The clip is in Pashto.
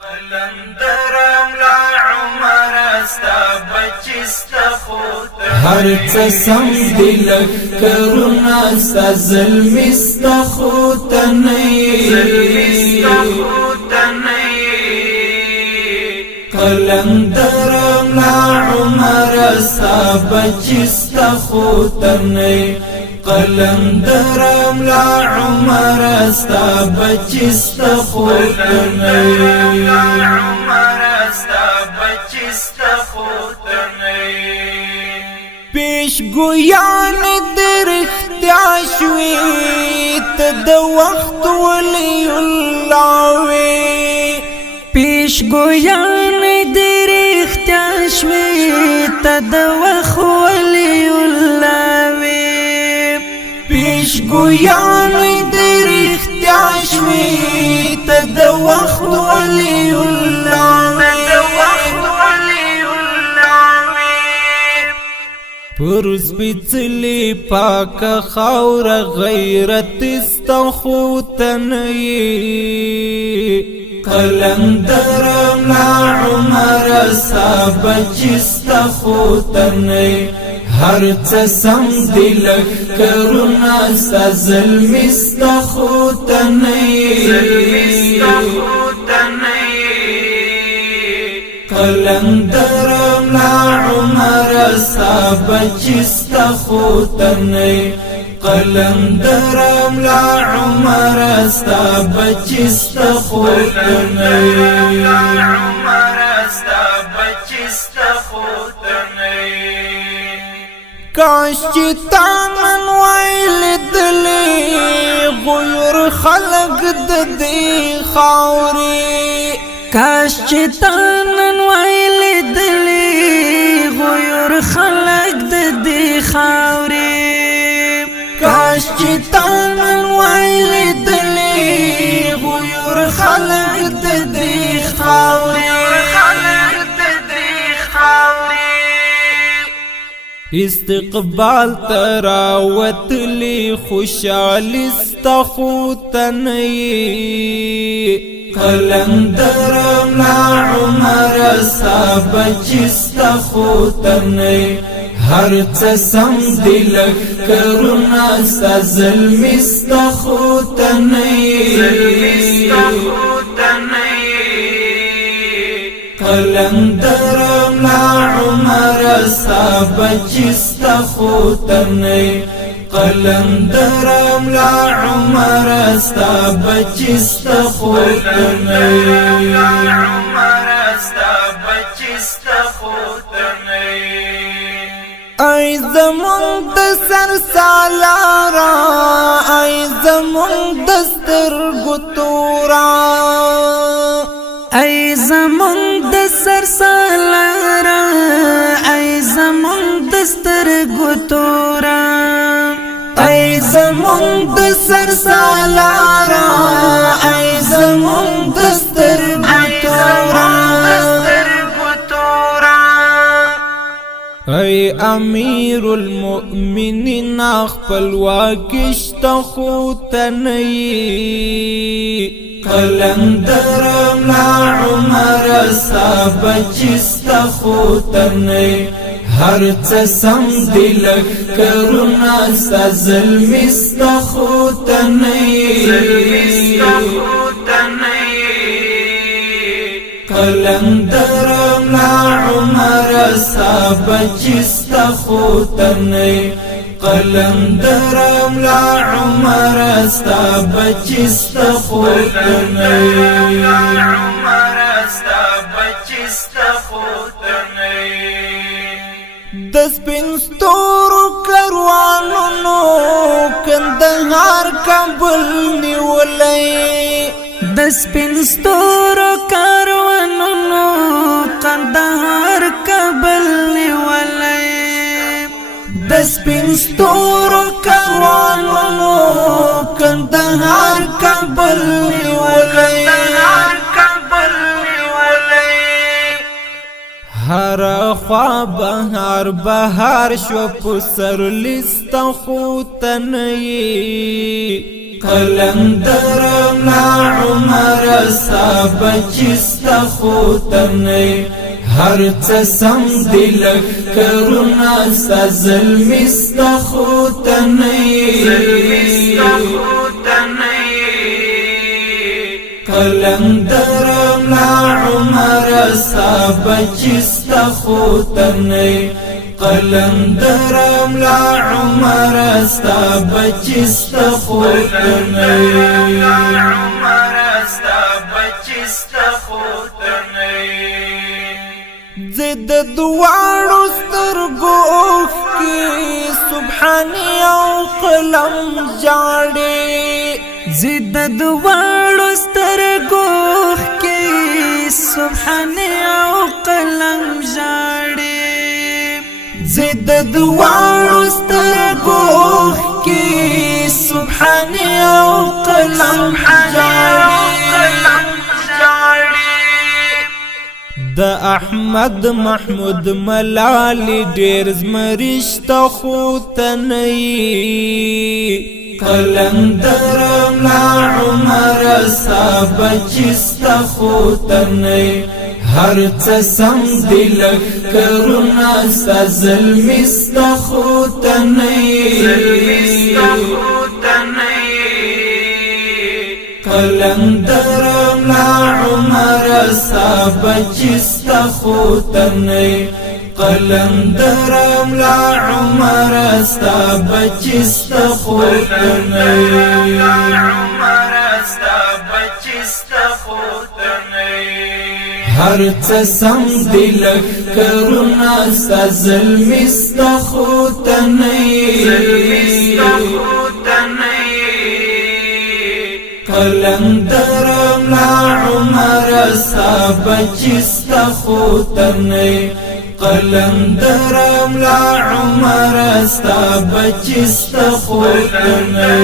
قلندرم لا عمر استا بچستا خوتا هر چسم دلک کرونا ستا ظلمستا خوتا نئی قلندرم لا عمر استا بچستا خوتا نئی قلندرم لا عمر استا بچستا خوتا نئی پیش گویان درختیا شوی تا د وقت ولی اللہ وی پیش گویان درختیا شوی تا د وقت ولی اللہ وی پیش گویان درختیا شوی تا د وقت ولی اللہ پرز بیچلی پاک خاور غیرت استخوتا نئی قلندرم لا عمر استا بچستا خوتا نئی هر چسم دلک کرونا ستا ظلمستا خوتا نئی قلندرم لا عمر استا بچستا خوتا نئی قلندرم لا عمر استا بچستا خوتا نئی کاش چی تامن ویل دلی غیر خلق ددی خاوری کاش چی تانن ویل دلی غیر خلق دی خاوری کاش چی تانن ویل دلی غیر خلق ددی خاوری استقبال تراوت لی خوشالستا خوتا نئی قلندرم لا عمر استا بچستا خوتا نئی هر چسم دلک کرونا ستا ظلمستا خوتا نئی قلندرم لا عمر استا بچستا خوتا نئی قلندرم لا عمر استا بچستا خوتا نئی ای زمون د سر سالارا ای زمون د سترګو تورا ای زمون د سر سالارا ای زمون د سترګو تورا ای زمون د سر سالارا ای زمون د سترګو تورا ای امیر المؤمنین خپل واکشتا خوتا نئی قلندرم لا عمر استا بچستا خوتا نئی هر چسم دلک کرونا ستا ظلمستا خوتا نئی قلندرم لا عمر استا بچستا خوتا نئی قلندرم لا عمر استا بچستا خوتا نئی د سپین ستورو کاروانونو کندهار کابل نیولای د سپین ستورو کاروانونو کندهار کابل نیولای د سپین ستورو کاروانونو کندهار کابل نیولای هر خوا بهار بهار شو پسر لستا خوتا نئی قلندرم لا عمر ستا بچستا خوتنی هر څه سم دی لکرونه ستا ظلمی ستا خوتنی قلندرم لا عمر ستا بچستا خوتنی قلندرم لا عمر ستا بچستا خوتنی زد دوارو سترگو کی سبحانی او قلم جاڑی زد دوارو سترگو کی سبحانی او قلم جاڑی زد دوارو سترگو کی سبحانی او قلم جاڑی دا احمد محمود ملالی ډیر زمرشتا خوتنی قلندرم لا عمر ستا بچستا خوتنی هر څه سم دی لکرونه ستا ظلمی ستا خوتنی قلندرم لا عمر ستا بچستا خوتنی قلندرم لا عمر ستا بچستا خوتنی هر څه سم دی لکرونه ستا ظلمی ستا خوتنی قلندرم لا عمر ستا بچستا خوتنی قلندرم لا عمر ستا بچستا خوتنی